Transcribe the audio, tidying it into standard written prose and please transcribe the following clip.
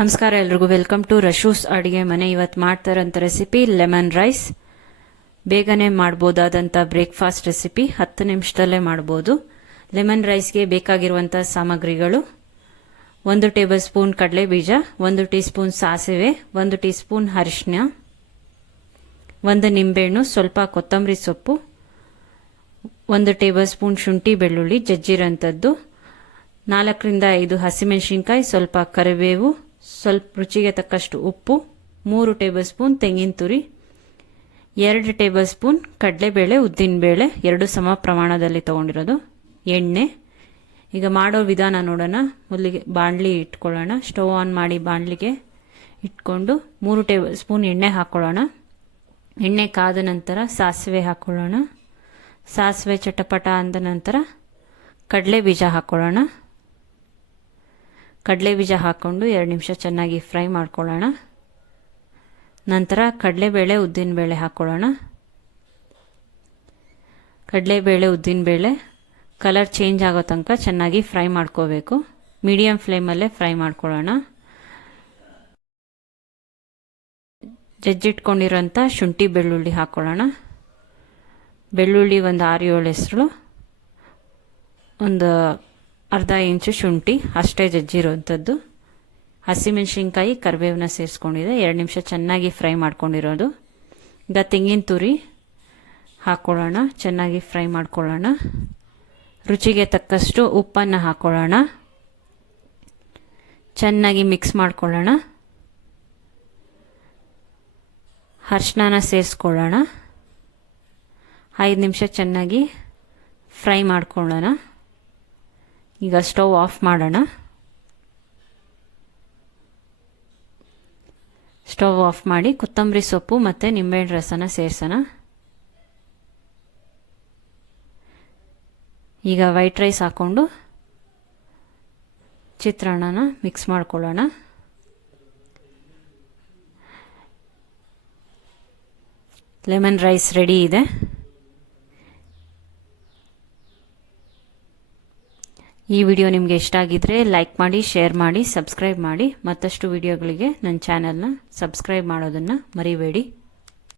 ನಮಸ್ಕಾರ ಎಲ್ರಿಗೂ, welcome to ರಶೂಸ್ ಅಡುಗೆ ಮನೆ. ಇವತ್ತು ಮಾಡ್ತಾ ಇರೋಂಥ ರೆಸಿಪಿ ಲೆಮನ್ ರೈಸ್. ಬೇಗನೆ ಮಾಡ್ಬೋದಾದಂಥ ಬ್ರೇಕ್ಫಾಸ್ಟ್ ರೆಸಿಪಿ, 10 ನಿಮಿಷದಲ್ಲೇ ಮಾಡ್ಬೋದು. ಲೆಮನ್ ರೈಸ್ಗೆ ಬೇಕಾಗಿರುವಂಥ ಸಾಮಗ್ರಿಗಳು: 1 ಟೇಬಲ್ ಸ್ಪೂನ್ ಕಡಲೆ ಬೀಜ, 1 ಟೀ ಸ್ಪೂನ್ ಸಾಸಿವೆ, 1 ಟೀ ಸ್ಪೂನ್ ಅರಿಶಿನ, 1 ನಿಂಬೆಹಣ್ಣು, ಸ್ವಲ್ಪ ಕೊತ್ತಂಬರಿ ಸೊಪ್ಪು, 1 ಟೇಬಲ್ ಸ್ಪೂನ್ ಶುಂಠಿ ಬೆಳ್ಳುಳ್ಳಿ ಜಜ್ಜಿರೋಂಥದ್ದು, 4 ರಿಂದ 5 ಹಸಿಮೆಣಸಿನ್ಕಾಯಿ, ಸ್ವಲ್ಪ ಕರಿಬೇವು, ಸ್ವಲ್ಪ ರುಚಿಗೆ ತಕ್ಕಷ್ಟು ಉಪ್ಪು, 3 ಟೇಬಲ್ ಸ್ಪೂನ್ ತೆಂಗಿನ ತುರಿ, 2 ಟೇಬಲ್ ಸ್ಪೂನ್ ಕಡಲೆಬೇಳೆ ಉದ್ದಿನಬೇಳೆ, 2 ಸಮ ಪ್ರಮಾಣದಲ್ಲಿ ತಗೊಂಡಿರೋದು, ಎಣ್ಣೆ. ಈಗ ಮಾಡೋ ವಿಧಾನ ನೋಡೋಣ. ಮೊದಲಿಗೆ ಬಾಣಲಿ ಇಟ್ಕೊಳ್ಳೋಣ. ಸ್ಟವ್ ಆನ್ ಮಾಡಿ ಬಾಣಲಿಗೆ ಇಟ್ಕೊಂಡು 3 ಟೇಬಲ್ ಸ್ಪೂನ್ ಎಣ್ಣೆ ಹಾಕ್ಕೊಳ್ಳೋಣ. ಎಣ್ಣೆ ಕಾದ ನಂತರ ಸಾಸಿವೆ ಹಾಕ್ಕೊಳ್ಳೋಣ. ಸಾಸಿವೆ ಚಟಪಟ ಅಂದ ನಂತರ ಕಡಲೆ ಬೀಜ ಹಾಕ್ಕೊಳ್ಳೋಣ. ಕಡಲೆ ಬೀಜ ಹಾಕ್ಕೊಂಡು 2 ನಿಮಿಷ ಚೆನ್ನಾಗಿ ಫ್ರೈ ಮಾಡ್ಕೊಳ್ಳೋಣ. ನಂತರ ಕಡಲೆಬೇಳೆ ಉದ್ದಿನಬೇಳೆ ಹಾಕ್ಕೊಳ್ಳೋಣ. ಕಡಲೆಬೇಳೆ ಉದ್ದಿನಬೇಳೆ ಕಲರ್ ಚೇಂಜ್ ಆಗೋ ತನಕ ಚೆನ್ನಾಗಿ ಫ್ರೈ ಮಾಡ್ಕೋಬೇಕು. ಮೀಡಿಯಂ ಫ್ಲೇಮಲ್ಲೇ ಫ್ರೈ ಮಾಡ್ಕೊಳ್ಳೋಣ. ಜಜ್ಜಿಟ್ಕೊಂಡಿರೋಂಥ ಶುಂಠಿ ಬೆಳ್ಳುಳ್ಳಿ ಹಾಕ್ಕೊಳ್ಳೋಣ. ಬೆಳ್ಳುಳ್ಳಿ ಒಂದು 6-7 ಹೆಸರು, ಒಂದು ಅರ್ಧ ಇಂಚು ಶುಂಠಿ ಅಷ್ಟೇ ಜಜ್ಜಿರೋಂಥದ್ದು, ಹಸಿಮೆಣಸಿನ್ಕಾಯಿ ಕರಿಬೇವನ್ನ ಸೇರಿಸ್ಕೊಂಡಿದೆ. 2 ನಿಮಿಷ ಚೆನ್ನಾಗಿ ಫ್ರೈ ಮಾಡ್ಕೊಂಡಿರೋದು. ಈಗ ತೆಂಗಿನ ತುರಿ ಹಾಕ್ಕೊಳ್ಳೋಣ. ಚೆನ್ನಾಗಿ ಫ್ರೈ ಮಾಡ್ಕೊಳ್ಳೋಣ. ರುಚಿಗೆ ತಕ್ಕಷ್ಟು ಉಪ್ಪನ್ನು ಹಾಕ್ಕೊಳ್ಳೋಣ. ಚೆನ್ನಾಗಿ ಮಿಕ್ಸ್ ಮಾಡ್ಕೊಳ್ಳೋಣ. ಅರಿಶಿನ ಸೇರಿಸ್ಕೊಳ್ಳೋಣ. 5 ನಿಮಿಷ ಚೆನ್ನಾಗಿ ಫ್ರೈ ಮಾಡ್ಕೊಳ್ಳೋಣ. ಈಗ ಸ್ಟವ್ ಆಫ್ ಮಾಡೋಣ. ಸ್ಟವ್ ಆಫ್ ಮಾಡಿ ಕೊತ್ತಂಬರಿ ಸೊಪ್ಪು ಮತ್ತು ನಿಂಬೆಹಣ್ಣು ರಸನ ಸೇರಿಸೋಣ. ಈಗ ವೈಟ್ ರೈಸ್ ಹಾಕ್ಕೊಂಡು ಚಿತ್ರಾನ್ನನ ಮಿಕ್ಸ್ ಮಾಡ್ಕೊಳ್ಳೋಣ. ಲೆಮನ್ ರೈಸ್ ರೆಡಿ ಇದೆ. ಈ ವಿಡಿಯೋ ನಿಮಗೆ ಇಷ್ಟ ಆಗಿದ್ರೆ ಲೈಕ್ ಮಾಡಿ, ಶೇರ್ ಮಾಡಿ, ಸಬ್ಸ್ಕ್ರೈಬ್ ಮಾಡಿ. ಮತ್ತಷ್ಟು ವಿಡಿಯೋಗಳಿಗೆ ನನ್ನ ಚಾನೆಲ್ನ ಸಬ್ಸ್ಕ್ರೈಬ್ ಮಾಡೋದನ್ನು ಮರಿಬೇಡಿ.